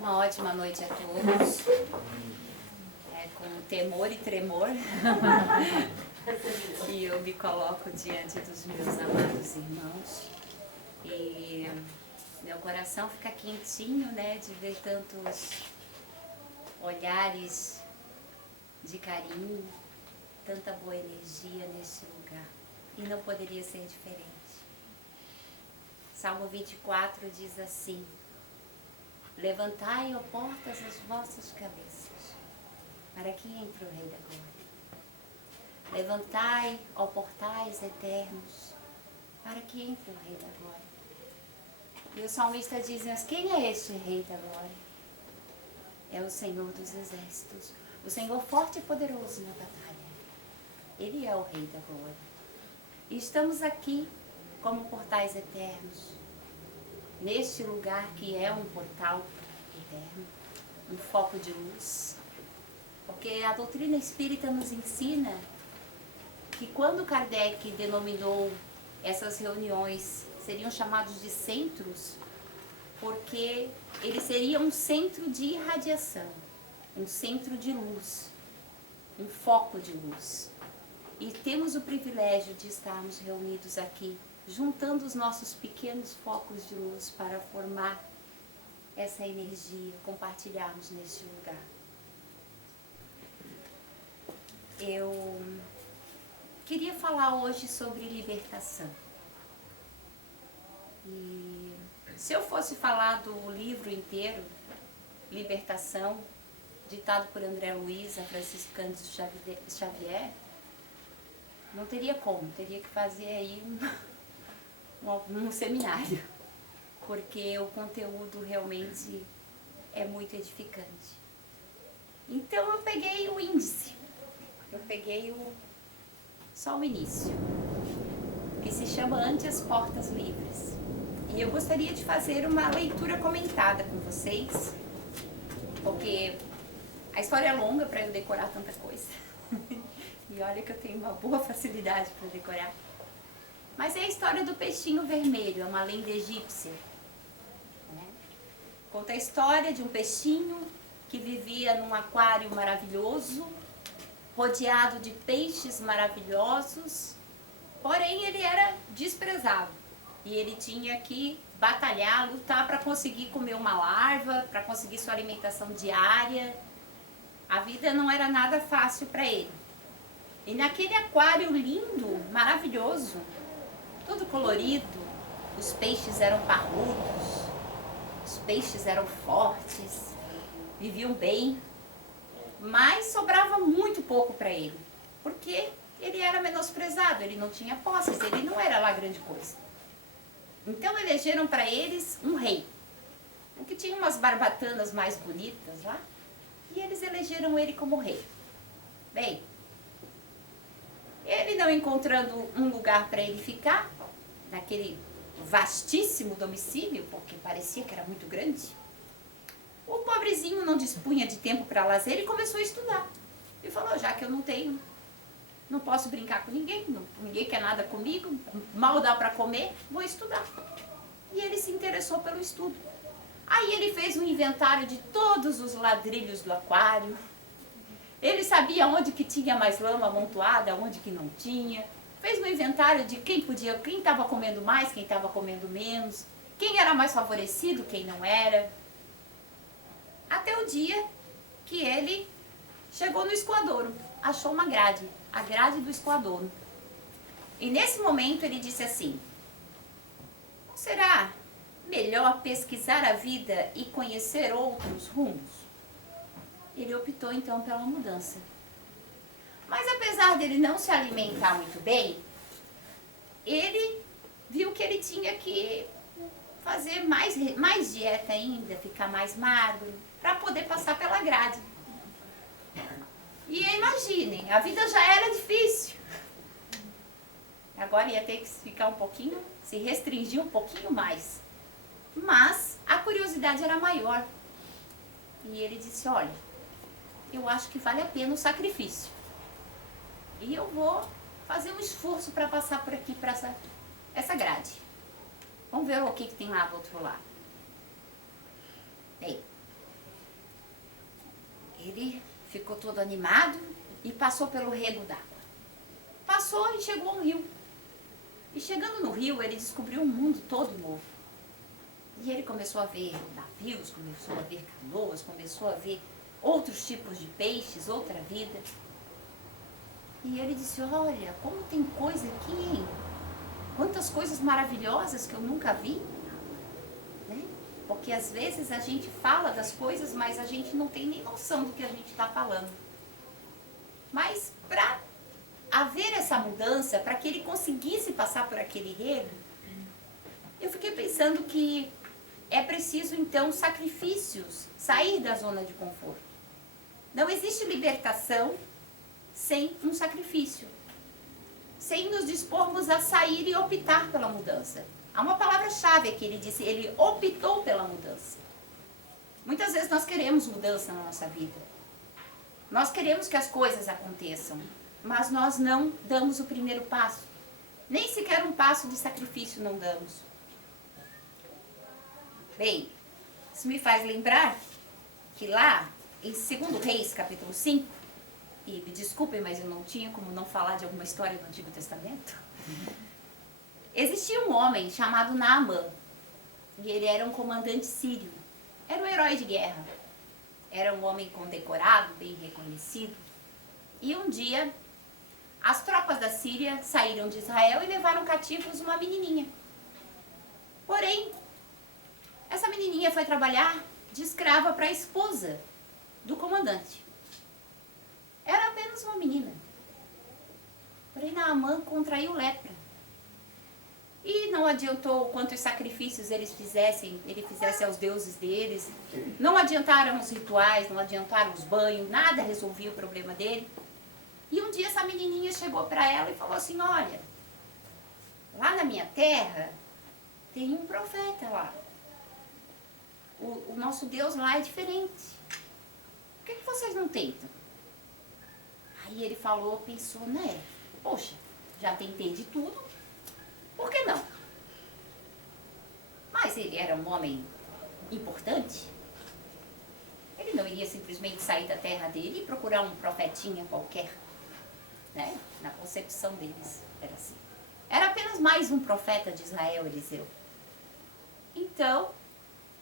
Uma ótima noite a todos. Com temor e tremor que eu me coloco diante dos meus amados irmãos. E meu coração fica quentinho, né, de ver tantos olhares de carinho, tanta boa energia neste lugar. E não poderia ser diferente. Salmo 24 diz assim: levantai, ó portas, as vossas cabeças, para que entre o Rei da Glória. Levantai, ó portais eternos, para que entre o Rei da Glória. E o salmista diz: mas quem é este Rei da Glória? É o Senhor dos Exércitos, o Senhor forte e poderoso na batalha. Ele é o Rei da Glória. E estamos aqui como portais eternos, neste lugar que é um portal eterno, um foco de luz. Porque a doutrina espírita nos ensina que quando Kardec denominou essas reuniões, seriam chamados de centros, porque ele seria um centro de irradiação, um centro de luz, um foco de luz. E temos o privilégio de estarmos reunidos aqui, juntando os nossos pequenos focos de luz para formar essa energia, compartilharmos neste lugar. Eu queria falar hoje sobre libertação. E se eu fosse falar do livro inteiro, Libertação, ditado por André Luiz, a Francisco Cândido Xavier, não teria como, teria que fazer aí um seminário, porque o conteúdo realmente é muito edificante. Então eu peguei o índice, eu peguei só o início, que se chama Ante as Portas Livres. E eu gostaria de fazer uma leitura comentada com vocês, porque a história é longa para eu decorar tanta coisa. E olha que eu tenho uma boa facilidade para decorar. Mas é a história do peixinho vermelho, é uma lenda egípcia. Conta a história de um peixinho que vivia num aquário maravilhoso, rodeado de peixes maravilhosos, porém ele era desprezado. E ele tinha que batalhar, lutar para conseguir comer uma larva, para conseguir sua alimentação diária. A vida não era nada fácil para ele. E naquele aquário lindo, maravilhoso, todo colorido, os peixes eram parrudos, os peixes eram fortes, viviam bem, mas sobrava muito pouco para ele, porque ele era menosprezado, ele não tinha posses, ele não era lá grande coisa. Então elegeram para eles um rei, o que tinha umas barbatanas mais bonitas lá, e eles elegeram ele como rei. Bem, ele não encontrando um lugar para ele ficar, naquele vastíssimo domicílio, porque parecia que era muito grande, o pobrezinho não dispunha de tempo para lazer e começou a estudar. E falou: já que eu não posso brincar com ninguém, ninguém quer nada comigo, mal dá para comer, vou estudar. E ele se interessou pelo estudo. Aí ele fez um inventário de todos os ladrilhos do aquário. Ele sabia onde que tinha mais lama amontoada, onde que não tinha. Fez um inventário de quem estava comendo mais, quem estava comendo menos, quem era mais favorecido, quem não era. Até o dia que ele chegou no escoadouro, achou uma grade, a grade do escoadouro. E nesse momento ele disse assim: não será melhor pesquisar a vida e conhecer outros rumos? Ele optou então pela mudança. Mas apesar dele não se alimentar muito bem, ele viu que ele tinha que fazer mais dieta ainda, ficar mais magro, para poder passar pela grade. E imaginem, a vida já era difícil. Agora ia ter que ficar um pouquinho, se restringir um pouquinho mais. Mas a curiosidade era maior. E ele disse: olha, eu acho que vale a pena o sacrifício. E eu vou fazer um esforço para passar por aqui, para essa grade. Vamos ver o que tem lá do outro lado. Bem, Ele ficou todo animado e passou pelo rego d'água. Passou e chegou ao rio. E chegando no rio, ele descobriu um mundo todo novo. E ele começou a ver navios, começou a ver canoas, começou a ver outros tipos de peixes, outra vida. E ele disse, olha, como tem coisa aqui, hein? Quantas coisas maravilhosas que eu nunca vi. Né? Porque às vezes a gente fala das coisas, mas a gente não tem nem noção do que a gente está falando. Mas para haver essa mudança, para que ele conseguisse passar por aquele rego, eu fiquei pensando que é preciso então sacrifícios, sair da zona de conforto. Não existe libertação sem um sacrifício, sem nos dispormos a sair e optar pela mudança. Há uma palavra-chave aqui, ele disse, ele optou pela mudança. Muitas vezes nós queremos mudança na nossa vida. Nós queremos que as coisas aconteçam, mas nós não damos o primeiro passo. Nem sequer um passo de sacrifício não damos. Bem, isso me faz lembrar que lá, em 2 Reis, capítulo 5, e me desculpem, mas eu não tinha como não falar de alguma história do Antigo Testamento, existia um homem chamado Naamã, e ele era um comandante sírio, era um herói de guerra, era um homem condecorado, bem reconhecido, e um dia as tropas da Síria saíram de Israel e levaram cativos uma menininha. Porém, essa menininha foi trabalhar de escrava para a esposa do comandante. Era apenas uma menina. Porém, Naamã contraiu lepra. E não adiantou quantos sacrifícios ele fizesse aos deuses deles. Não adiantaram os rituais, não adiantaram os banhos, nada resolvia o problema dele. E um dia essa menininha chegou para ela e falou assim, olha, lá na minha terra tem um profeta lá. O nosso Deus lá é diferente. Por que vocês não tentam? Aí ele falou, pensou, né? Poxa, já tentei de tudo, por que não? Mas ele era um homem importante. Ele não iria simplesmente sair da terra dele e procurar um profetinha qualquer. Né? Na concepção deles era assim. Era apenas mais um profeta de Israel, Eliseu. Então,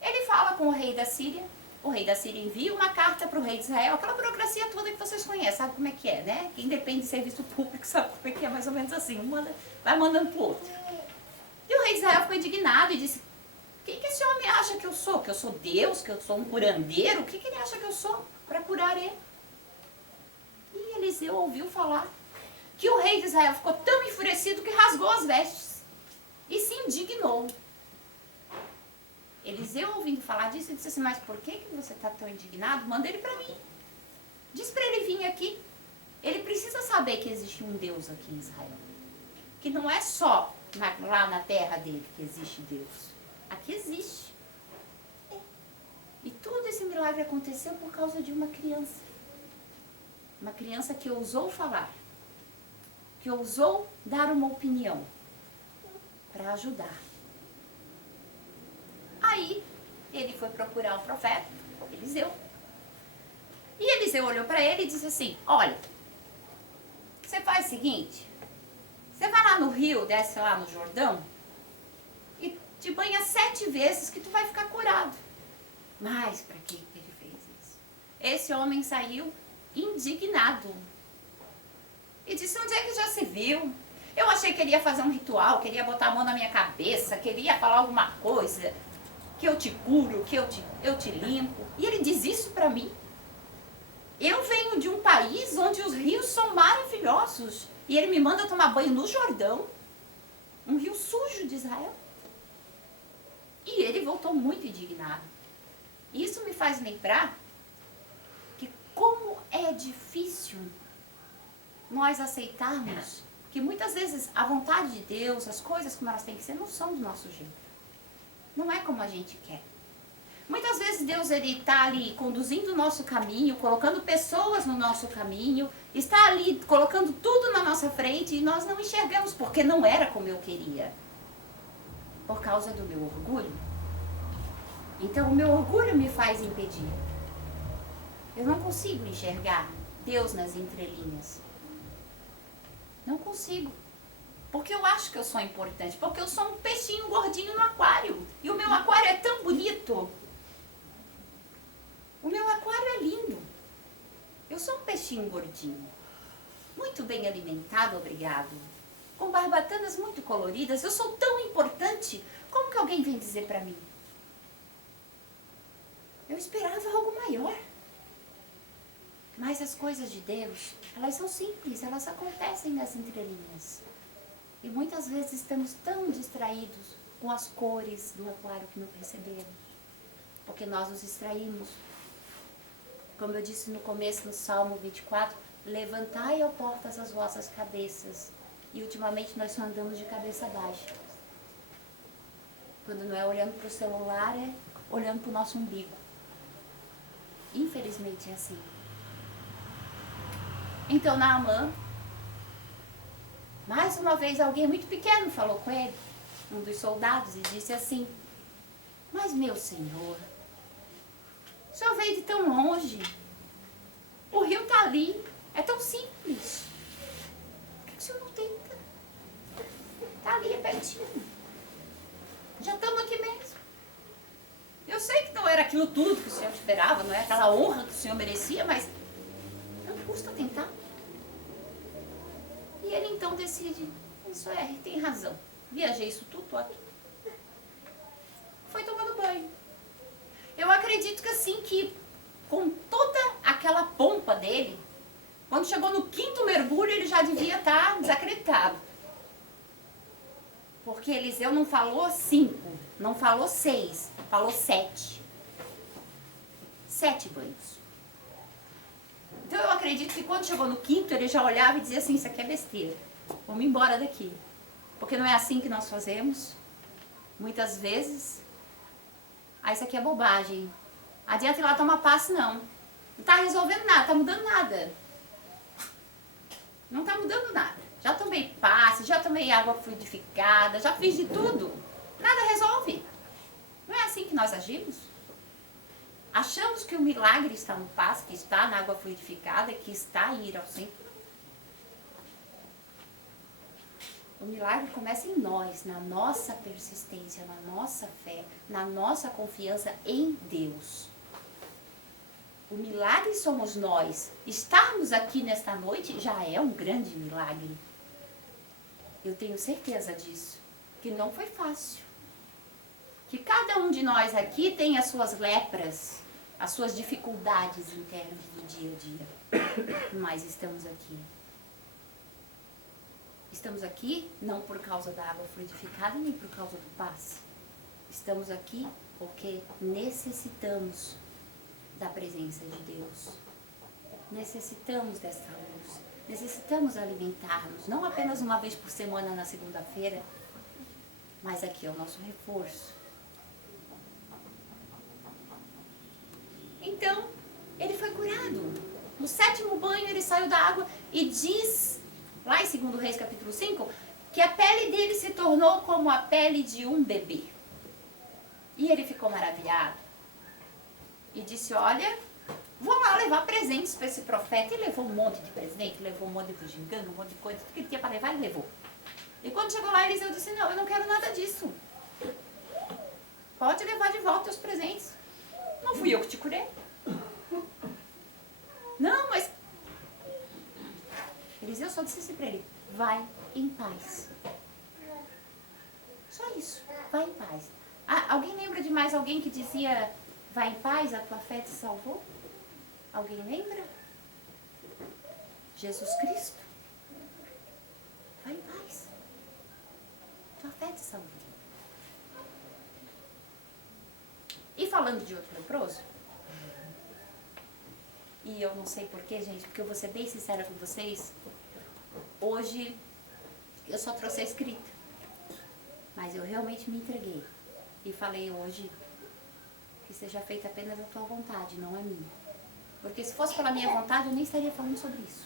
ele fala com o rei da Síria. O rei da Síria envia uma carta para o rei de Israel, aquela burocracia toda que vocês conhecem, sabe como é que é, né? Quem depende de serviço público sabe como é que é, mais ou menos assim, vai mandando para o outro. E o rei de Israel ficou indignado e disse, quem que esse homem acha que eu sou? Que eu sou Deus? Que eu sou um curandeiro? O que ele acha que eu sou para curar ele? E Eliseu ouviu falar que o rei de Israel ficou tão enfurecido que rasgou as vestes e se indignou. Eliseu, ouvindo falar disso, disse assim, mas por que você está tão indignado? Manda ele para mim. Diz para ele vir aqui. Ele precisa saber que existe um Deus aqui em Israel. Que não é só lá na terra dele que existe Deus. Aqui existe. E todo esse milagre aconteceu por causa de uma criança. Uma criança que ousou falar. Que ousou dar uma opinião. Para ajudar. Aí, ele foi procurar o profeta, Eliseu. E Eliseu olhou para ele e disse assim, olha, você faz o seguinte, você vai lá no rio, desce lá no Jordão, e te banha 7 vezes que tu vai ficar curado. Mas para que ele fez isso? Esse homem saiu indignado. E disse, onde é que já se viu? Eu achei que ele ia fazer um ritual, que ele ia botar a mão na minha cabeça, que ele ia falar alguma coisa, que eu te curo, que eu te limpo. E ele diz isso para mim. Eu venho de um país onde os rios são maravilhosos. E ele me manda tomar banho no Jordão, um rio sujo de Israel. E ele voltou muito indignado. Isso me faz lembrar que como é difícil nós aceitarmos que muitas vezes a vontade de Deus, as coisas como elas têm que ser, não são do nosso jeito. Não é como a gente quer. Muitas vezes Deus está ali conduzindo o nosso caminho, colocando pessoas no nosso caminho, está ali colocando tudo na nossa frente e nós não enxergamos porque não era como eu queria. Por causa do meu orgulho. Então o meu orgulho me faz impedir. Eu não consigo enxergar Deus nas entrelinhas. Não consigo. Porque eu acho que eu sou importante. Porque eu sou um peixinho gordinho no aquário. E o meu aquário é tão bonito. O meu aquário é lindo. Eu sou um peixinho gordinho. Muito bem alimentado, obrigado. Com barbatanas muito coloridas. Eu sou tão importante. Como que alguém vem dizer pra mim? Eu esperava algo maior. Mas as coisas de Deus, elas são simples, elas acontecem nas entrelinhas. E muitas vezes estamos tão distraídos com as cores do aquário que não percebemos. Porque nós nos distraímos. Como eu disse no começo, no Salmo 24, levantai, ó portas, as vossas cabeças. E ultimamente nós só andamos de cabeça baixa. Quando não é olhando para o celular, é olhando para o nosso umbigo. Infelizmente é assim. Então Naamã, mais uma vez alguém muito pequeno falou com ele, um dos soldados, e disse assim: mas meu senhor, o senhor veio de tão longe, o rio está ali, é tão simples, por que o senhor não tenta? Está ali, é pertinho, já estamos aqui mesmo. Eu sei que não era aquilo tudo que o senhor esperava, não é aquela honra que o senhor merecia, mas não custa tentar. E ele então decide, isso é, tem razão, viajei isso tudo, foi tomando banho. Eu acredito que assim, que com toda aquela pompa dele, quando chegou no 5º mergulho, ele já devia estar desacreditado. Porque Eliseu não falou 5, não falou 6, falou 7. 7 banhos. Então eu acredito que quando chegou no 5º, ele já olhava e dizia assim, isso aqui é besteira, vamos embora daqui. Porque não é assim que nós fazemos, muitas vezes. Ah, isso aqui é bobagem, adianta ir lá tomar passe não. Não está resolvendo nada, está mudando nada. Não está mudando nada. Já tomei passe, já tomei água fluidificada, já fiz de tudo. Nada resolve. Não é assim que nós agimos? Achamos que o milagre está no passe, que está na água fluidificada, que está em ir ao centro. O milagre começa em nós, na nossa persistência, na nossa fé, na nossa confiança em Deus. O milagre somos nós. Estarmos aqui nesta noite já é um grande milagre. Eu tenho certeza disso, que não foi fácil. Que cada um de nós aqui tem as suas lepras, as suas dificuldades internas do dia a dia. Mas estamos aqui. Estamos aqui não por causa da água fluidificada, nem por causa do passe. Estamos aqui porque necessitamos da presença de Deus. Necessitamos dessa luz. Necessitamos alimentar-nos, não apenas uma vez por semana na segunda-feira, mas aqui é o nosso reforço. Então, ele foi curado. No 7º banho ele saiu da água e diz, lá em 2 Reis capítulo 5, que a pele dele se tornou como a pele de um bebê. E ele ficou maravilhado. E disse, olha, vou lá levar presentes para esse profeta. E levou um monte de presente, levou um monte de bugiganga, um monte de coisa, tudo que ele tinha para levar, ele levou. E quando chegou lá, Eliseu disse, não, eu não quero nada disso. Pode levar de volta os presentes. Não fui eu que te curei. Não, mas... Eliseu só disse assim para ele, vai em paz. Só isso, vai em paz. Ah, alguém lembra de mais alguém que dizia, vai em paz, a tua fé te salvou? Alguém lembra? Jesus Cristo. Vai em paz. Tua fé te salvou. E falando de outro leproso, e eu não sei porquê, gente, porque eu vou ser bem sincera com vocês, hoje eu só trouxe a escrita, mas eu realmente me entreguei e falei hoje que seja feita apenas a tua vontade, não a minha. Porque se fosse pela minha vontade, eu nem estaria falando sobre isso.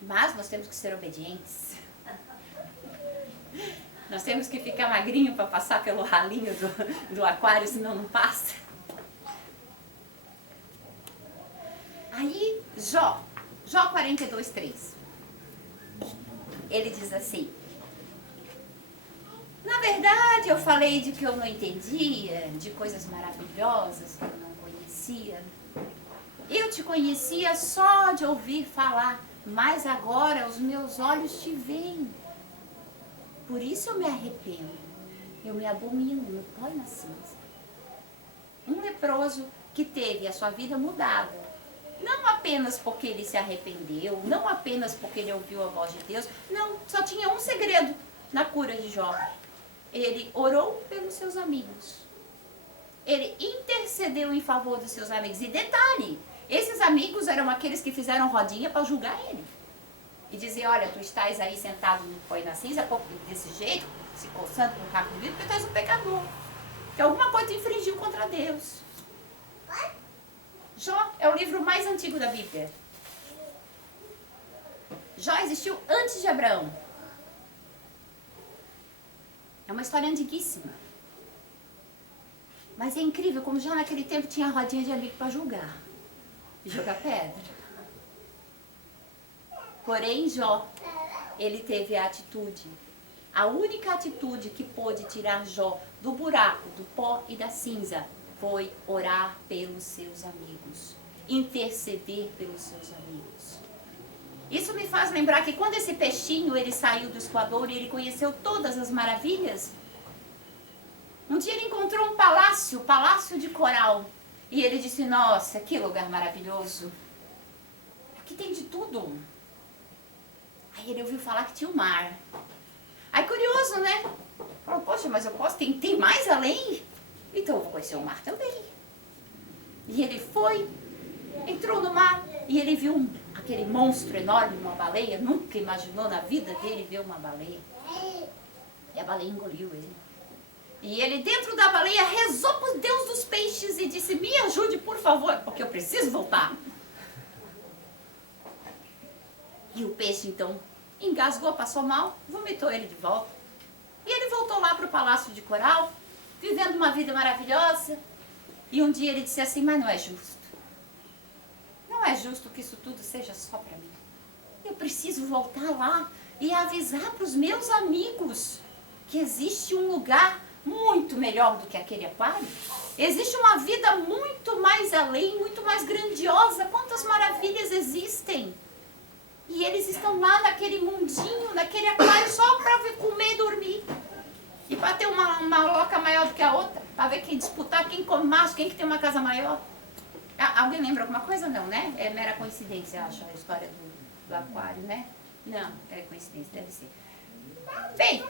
Mas nós temos que ser obedientes. Nós temos que ficar magrinho para passar pelo ralinho do aquário, senão não passa. Aí, Jó 42:3. Ele diz assim: na verdade, eu falei de que eu não entendia, de coisas maravilhosas que eu não conhecia. Eu te conhecia só de ouvir falar, mas agora os meus olhos te veem. Por isso eu me arrependo, eu me abomino no pó e na cinza. Um leproso que teve a sua vida mudada, não apenas porque ele se arrependeu, não apenas porque ele ouviu a voz de Deus, não, só tinha um segredo na cura de Jó. Ele orou pelos seus amigos. Ele intercedeu em favor dos seus amigos. E detalhe, esses amigos eram aqueles que fizeram rodinha para julgar ele. E dizer, olha, tu estás aí sentado no pó e na cinza, desse jeito, se coçando com o caco de vidro, porque tu és um pecador. Que alguma coisa tu infringiu contra Deus. Jó é o livro mais antigo da Bíblia. Jó existiu antes de Abraão. É uma história antiguíssima. Mas é incrível como já naquele tempo tinha rodinha de amigo para julgar. Jogar pedra. Porém, Jó, ele teve a atitude. A única atitude que pôde tirar Jó do buraco, do pó e da cinza foi orar pelos seus amigos. Interceder pelos seus amigos. Isso me faz lembrar que quando esse peixinho ele saiu do escoador e ele conheceu todas as maravilhas, um dia ele encontrou um palácio, palácio de coral. E ele disse, nossa, que lugar maravilhoso. Aqui tem de tudo. Aí ele ouviu falar que tinha o mar. Aí curioso, né? Falou, poxa, mas eu posso, tem mais além? Então eu vou conhecer o mar também. E ele foi, entrou no mar e ele viu aquele monstro enorme, uma baleia. Nunca imaginou na vida dele ver uma baleia. E a baleia engoliu ele. E ele dentro da baleia rezou para o Deus dos peixes e disse, me ajude por favor, porque eu preciso voltar. E o peixe então engasgou, passou mal, vomitou ele de volta. E ele voltou lá para o palácio de coral, vivendo uma vida maravilhosa. E um dia ele disse assim, mas não é justo. Não é justo que isso tudo seja só para mim. Eu preciso voltar lá e avisar para os meus amigos que existe um lugar muito melhor do que aquele aquário. Existe uma vida muito mais além, muito mais grandiosa. Quantas maravilhas existem. E eles estão lá naquele mundinho, naquele aquário, só para comer e dormir. E para ter uma loca maior do que a outra. Para ver quem disputar, quem come mais, quem que tem uma casa maior. Alguém lembra alguma coisa? Não, né? É mera coincidência, acho, a história do aquário, né? Não, é coincidência, deve ser. Bem,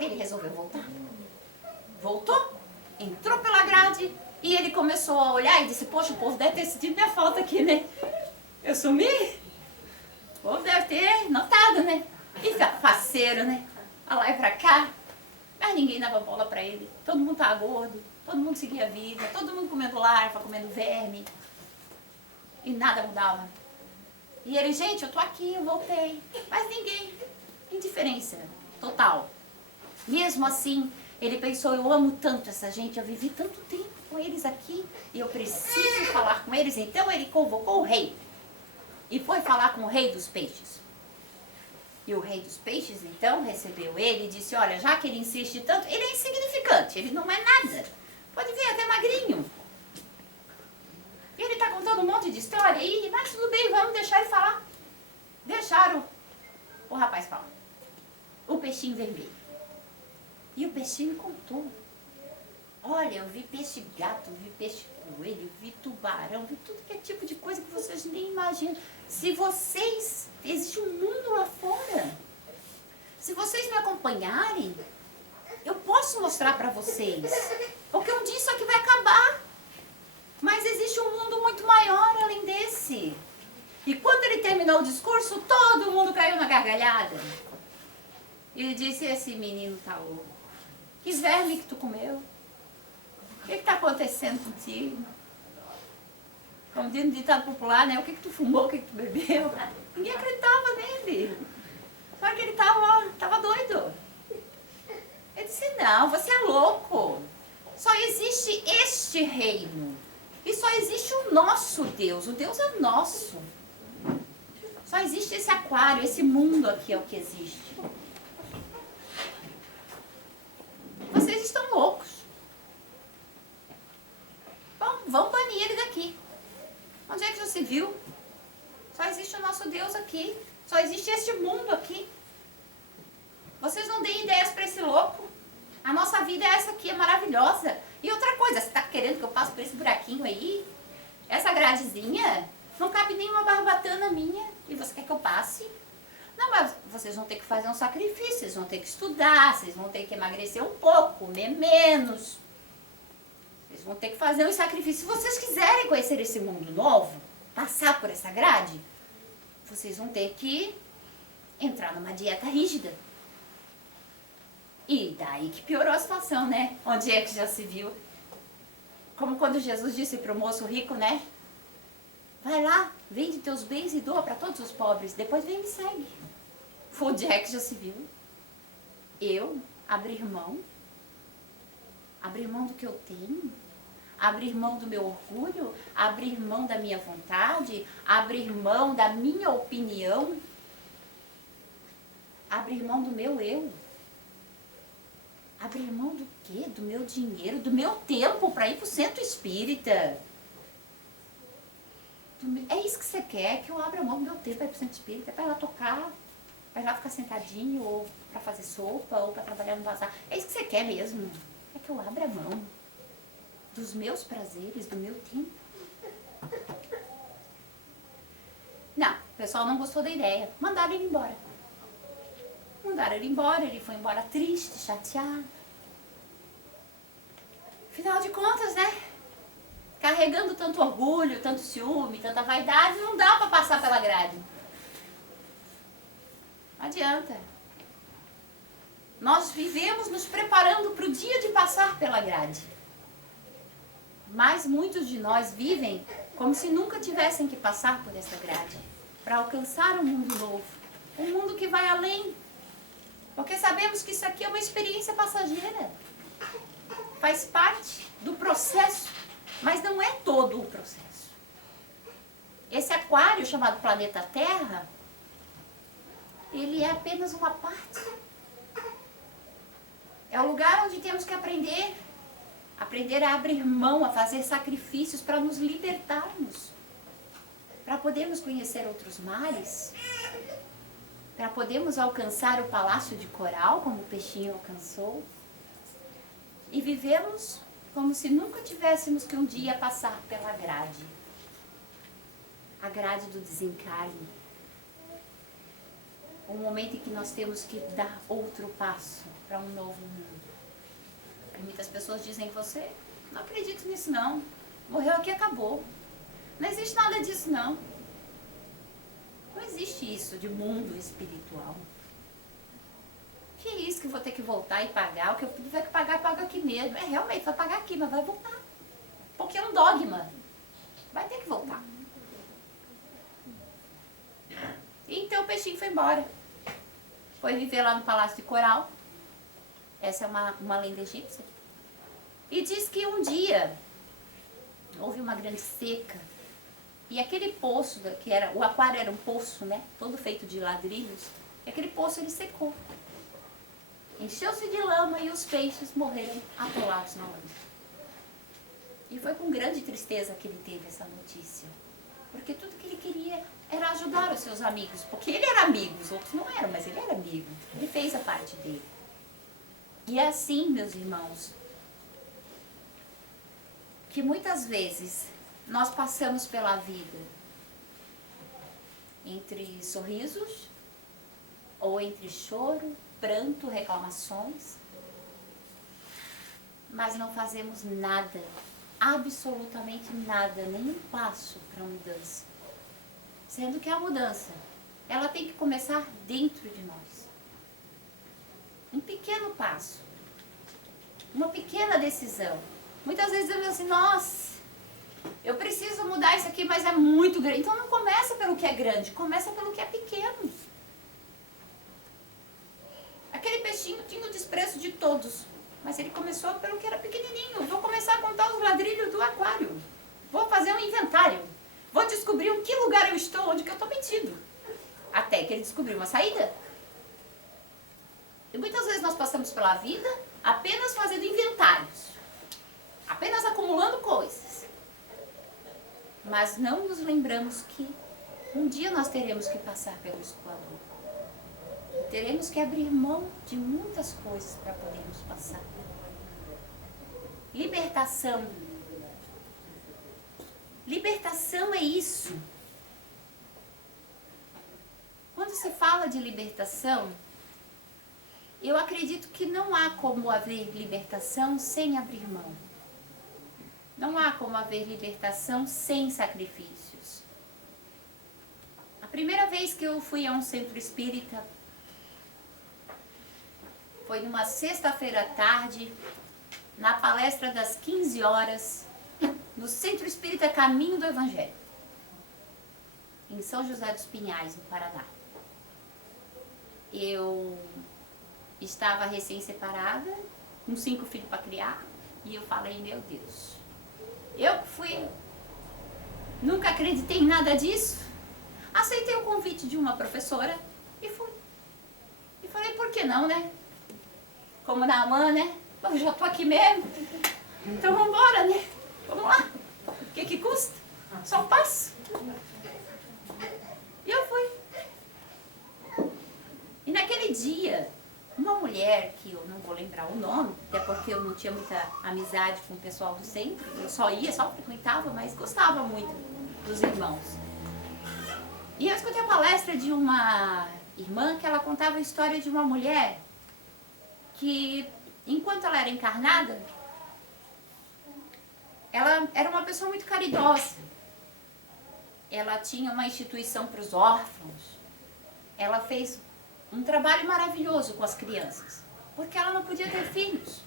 ele resolveu voltar. Voltou, entrou pela grade e ele começou a olhar e disse, poxa, o povo deve ter sentido minha falta aqui, né? Eu sumi? O povo deve ter notado, né? E faceiro, né? Pra lá e pra cá. Mas ninguém dava bola pra ele. Todo mundo tava gordo, todo mundo seguia a vida, todo mundo comendo larva, comendo verme. E nada mudava. E ele, gente, eu tô aqui, eu voltei. Mas ninguém. Indiferença total. Mesmo assim, ele pensou, eu amo tanto essa gente, eu vivi tanto tempo com eles aqui, e eu preciso falar com eles. Então ele convocou o rei. E foi falar com o rei dos peixes. E o rei dos peixes, então, recebeu ele e disse, olha, já que ele insiste tanto, ele é insignificante, ele não é nada. Pode ver, até magrinho. E ele está contando um monte de história aí, mas tudo bem, vamos deixar ele falar. Deixaram o rapaz falar. O peixinho vermelho. E o peixinho contou. Olha, eu vi peixe gato, vi peixe coelho, vi tubarão, vi tudo que é tipo de coisa que vocês nem imaginam. Se vocês, existe um mundo lá fora. Se vocês me acompanharem, eu posso mostrar para vocês. Porque um dia isso aqui vai acabar. Mas existe um mundo muito maior além desse. E quando ele terminou o discurso, todo mundo caiu na gargalhada. Ele disse, esse menino tá louco. Que verme que tu comeu? O que está acontecendo contigo? Como diz no ditado popular, né? O que tu fumou, o que tu bebeu? Ninguém acreditava nele. Só que ele estava doido. Ele disse, não, você é louco. Só existe este reino. E só existe o nosso Deus. O Deus é nosso. Só existe esse aquário, esse mundo aqui é o que existe. Vocês estão loucos. Bom, vamos banir ele daqui. Onde é que já se viu? Só existe o nosso Deus aqui. Só existe este mundo aqui. Vocês não deem ideias para esse louco. A nossa vida é essa aqui, é maravilhosa. E outra coisa, você está querendo que eu passe por esse buraquinho aí? Essa gradezinha? Não cabe nenhuma barbatana minha. E você quer que eu passe? Não, mas vocês vão ter que fazer um sacrifício. Vocês vão ter que estudar. Vocês vão ter que emagrecer um pouco, comer menos. Vocês vão ter que fazer um sacrifício. Se vocês quiserem conhecer esse mundo novo, passar por essa grade, vocês vão ter que entrar numa dieta rígida. E daí que piorou a situação, né? Onde é que já se viu? Como quando Jesus disse para o moço rico, né? Vai lá, vende teus bens e doa para todos os pobres. Depois vem e me segue. Onde é que já se viu? Eu abrir mão do que eu tenho, abrir mão do meu orgulho, abrir mão da minha vontade, abrir mão da minha opinião, abrir mão do meu eu. Abrir mão do quê? Do meu dinheiro, do meu tempo para ir para o centro espírita. É isso que você quer? Que eu abra mão do meu tempo para ir para o centro espírita, para ir lá tocar, para ir lá ficar sentadinho, ou para fazer sopa, ou para trabalhar no bazar. É isso que você quer mesmo? É que eu abra mão dos meus prazeres, do meu tempo? Não, o pessoal não gostou da ideia. Mandaram ele embora. Mandaram ele embora, ele foi embora triste, chateado. Afinal de contas, né? Carregando tanto orgulho, tanto ciúme, tanta vaidade, não dá para passar pela grade. Não adianta. Nós vivemos nos preparando para o dia de passar pela grade. Mas muitos de nós vivem como se nunca tivessem que passar por essa grade. Para alcançar um mundo novo. Um mundo que vai além. Porque sabemos que isso aqui é uma experiência passageira. Faz parte do processo, mas não é todo o processo. Esse aquário chamado planeta Terra, ele é apenas uma parte. É o lugar onde temos que aprender a abrir mão, a fazer sacrifícios para nos libertarmos. Para podermos conhecer outros mares. Para podermos alcançar o palácio de coral, como o peixinho alcançou. E vivemos como se nunca tivéssemos que um dia passar pela grade. A grade do desencarne. O momento em que nós temos que dar outro passo para um novo mundo. E muitas pessoas dizem, você, não acredito nisso não. Morreu aqui e acabou. Não existe nada disso não. Não existe isso de mundo espiritual. Que isso que eu vou ter que voltar e pagar? O que eu tiver que pagar, paga aqui mesmo. É, realmente, vai pagar aqui, mas vai voltar. Porque é um dogma. Vai ter que voltar. Então o peixinho foi embora. Foi viver lá no Palácio de Coral. Essa é uma lenda egípcia. E diz que um dia houve uma grande seca. E aquele poço, que era, o aquário era um poço, né? Todo feito de ladrilhos. E aquele poço ele secou. Encheu-se de lama e os peixes morreram atolados na lama. E foi com grande tristeza que ele teve essa notícia. Porque tudo que ele queria era ajudar os seus amigos. Porque ele era amigo, os outros não eram, mas ele era amigo. Ele fez a parte dele. E é assim, meus irmãos, que muitas vezes nós passamos pela vida entre sorrisos ou entre choro, pranto, reclamações, mas não fazemos nada, absolutamente nada, nenhum passo para a mudança. Sendo que a mudança, ela tem que começar dentro de nós. Um pequeno passo, uma pequena decisão. Muitas vezes eu digo assim, nossa, eu preciso mudar isso aqui, mas é muito grande. Então não começa pelo que é grande, começa pelo que é pequeno. Aquele peixinho tinha o desprezo de todos, mas ele começou pelo que era pequenininho. Vou começar a contar os ladrilhos do aquário. Vou fazer um inventário. Vou descobrir em que lugar eu estou, onde que eu estou metido. Até que ele descobriu uma saída. E muitas vezes nós passamos pela vida apenas fazendo inventários. Apenas acumulando coisas. Mas não nos lembramos que um dia nós teremos que passar pelo escoador. Teremos que abrir mão de muitas coisas para podermos passar. Libertação. Libertação é isso. Quando se fala de libertação, eu acredito que não há como haver libertação sem abrir mão. Não há como haver libertação sem sacrifícios. A primeira vez que eu fui a um centro espírita foi numa sexta-feira à tarde, na palestra das 15 horas, no Centro Espírita Caminho do Evangelho, em São José dos Pinhais, no Paraná. Eu estava recém-separada, com 5 filhos para criar, e eu falei, meu Deus, eu fui, nunca acreditei em nada disso, aceitei o convite de uma professora e fui. E falei, por que não, né? Como Naamã, né? Eu já tô aqui mesmo, então vamos embora, né? Vamos lá. O que custa? Só um passo. E eu fui. E naquele dia, uma mulher, que eu não vou lembrar o nome, até porque eu não tinha muita amizade com o pessoal do centro, eu só ia, só frequentava, mas gostava muito dos irmãos. E eu escutei a palestra de uma irmã que ela contava a história de uma mulher que, enquanto ela era encarnada, ela era uma pessoa muito caridosa. Ela tinha uma instituição para os órfãos. Ela fez um trabalho maravilhoso com as crianças, porque ela não podia ter filhos.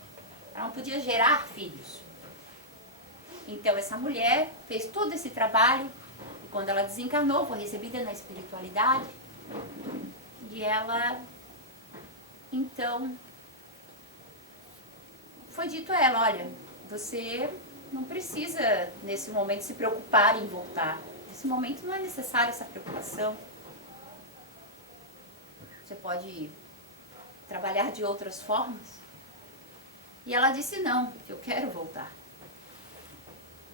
Ela não podia gerar filhos. Então essa mulher fez todo esse trabalho e quando ela desencarnou, foi recebida na espiritualidade. E ela, então, foi dito a ela, olha, você não precisa, nesse momento, se preocupar em voltar. Nesse momento não é necessária essa preocupação. Você pode trabalhar de outras formas. E ela disse, não, eu quero voltar.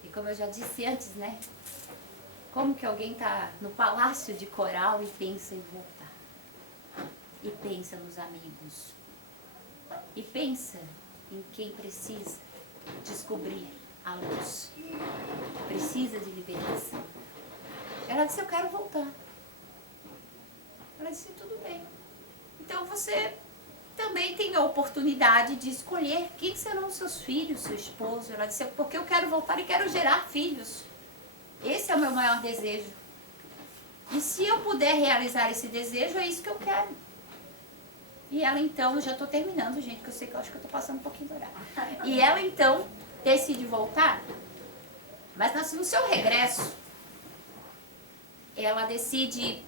E como eu já disse antes, né? Como que alguém está no palácio de coral e pensa em voltar? E pensa nos amigos. E pensa em quem precisa descobrir a luz, precisa de libertação. Ela disse, eu quero voltar. Ela disse, tudo bem. Então você também tem a oportunidade de escolher quem serão os seus filhos, seu esposo. Ela disse, porque eu quero voltar e quero gerar filhos. Esse é o meu maior desejo. E se eu puder realizar esse desejo, é isso que eu quero. E ela então, eu já estou terminando, gente, que eu sei que eu acho que eu estou passando um pouquinho do horário. E ela então decide voltar, mas no seu regresso, ela decide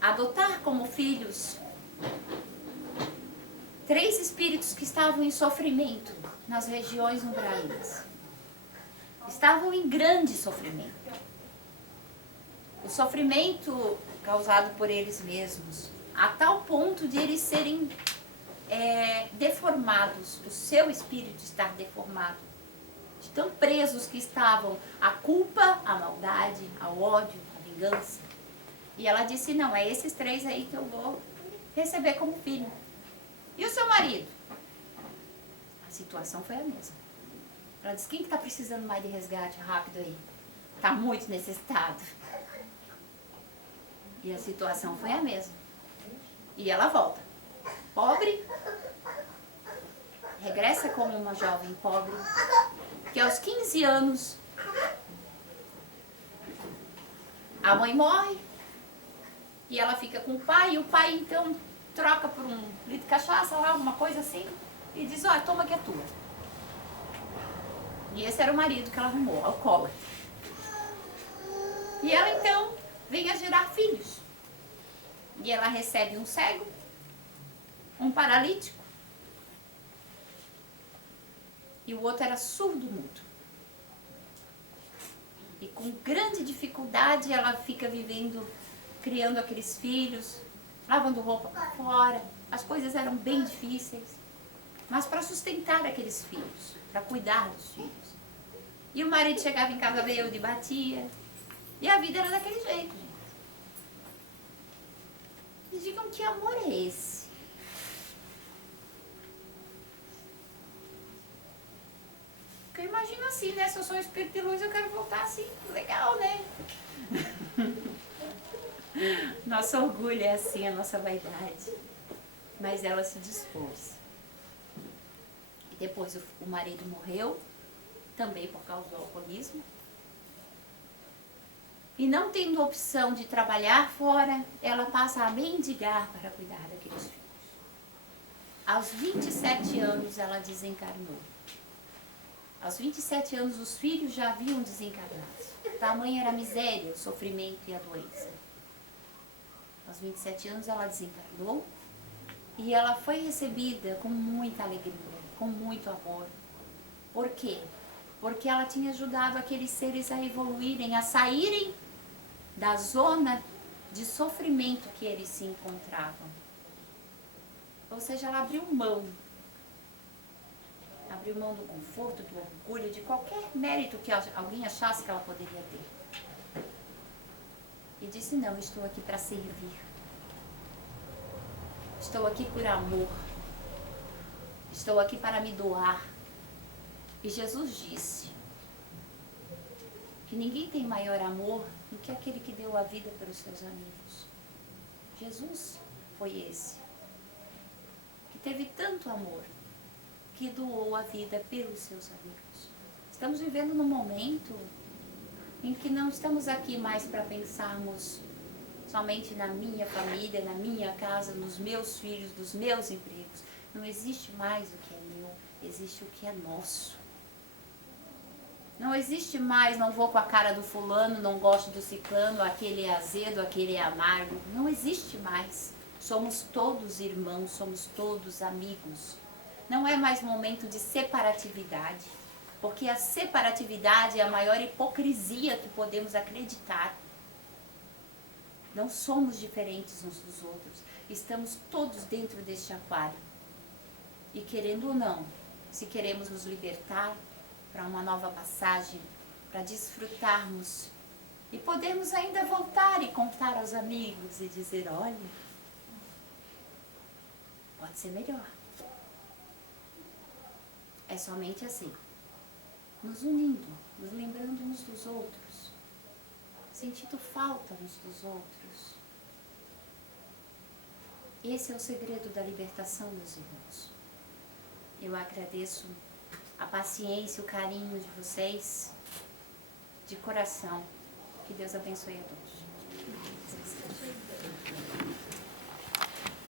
adotar como filhos 3 espíritos que estavam em sofrimento nas regiões umbralinas. Estavam em grande sofrimento. O sofrimento causado por eles mesmos, a tal ponto de eles serem deformados, o seu espírito estar deformado, de tão presos que estavam à culpa, à maldade, ao ódio, à vingança. E ela disse, não, é esses 3 aí que eu vou receber como filho. E o seu marido? A situação foi a mesma. Ela disse, quem que está precisando mais de resgate rápido aí? Está muito necessitado. E a situação foi a mesma. E ela volta. Pobre, regressa como uma jovem pobre, que aos 15 anos a mãe morre e ela fica com o pai, e o pai então troca por um litro de cachaça lá, alguma coisa assim, e diz, ó, toma que é tua. E esse era o marido que ela arrumou, alcoólatra. E ela então vem a gerar filhos. E ela recebe um cego, um paralítico, e o outro era surdo-mudo. E com grande dificuldade ela fica vivendo, criando aqueles filhos, lavando roupa para fora. As coisas eram bem difíceis. Mas para sustentar aqueles filhos, para cuidar dos filhos. E o marido chegava em casa bêbado e batia. E a vida era daquele jeito, gente. E digam, que amor é esse? Porque eu imagino assim, né? Se eu sou um espírito de luz, eu quero voltar assim. Legal, né? Nosso orgulho é assim, a nossa vaidade. Mas ela se dispôs. E depois o marido morreu, também por causa do alcoolismo. E não tendo opção de trabalhar fora, ela passa a mendigar para cuidar daqueles filhos. Aos 27 anos ela desencarnou. Aos 27 anos os filhos já haviam desencarnado. Tamanha era a miséria, o sofrimento e a doença. Aos 27 anos ela desencarnou e ela foi recebida com muita alegria, com muito amor. Por quê? Porque ela tinha ajudado aqueles seres a evoluírem, a saírem da zona de sofrimento que eles se encontravam. Ou seja, ela abriu mão do conforto, do orgulho, de qualquer mérito que alguém achasse que ela poderia ter. E disse, não, estou aqui para servir. Estou aqui por amor. Estou aqui para me doar. E Jesus disse que ninguém tem maior amor do que aquele que deu a vida pelos seus amigos. Jesus foi esse, que teve tanto amor, que doou a vida pelos seus amigos. Estamos vivendo num momento em que não estamos aqui mais para pensarmos somente na minha família, na minha casa, nos meus filhos, nos meus empregos. Não existe mais o que é meu, existe o que é nosso. Não existe mais, não vou com a cara do fulano, não gosto do ciclano, aquele é azedo, aquele é amargo. Não existe mais. Somos todos irmãos, somos todos amigos. Não é mais momento de separatividade, porque a separatividade é a maior hipocrisia que podemos acreditar. Não somos diferentes uns dos outros, estamos todos dentro deste aquário. E querendo ou não, se queremos nos libertar para uma nova passagem, para desfrutarmos e podermos ainda voltar e contar aos amigos e dizer, olha, pode ser melhor. É somente assim, nos unindo, nos lembrando uns dos outros, sentindo falta uns dos outros. Esse é o segredo da libertação, meus irmãos. Eu agradeço a paciência, o carinho de vocês, de coração. Que Deus abençoe a todos.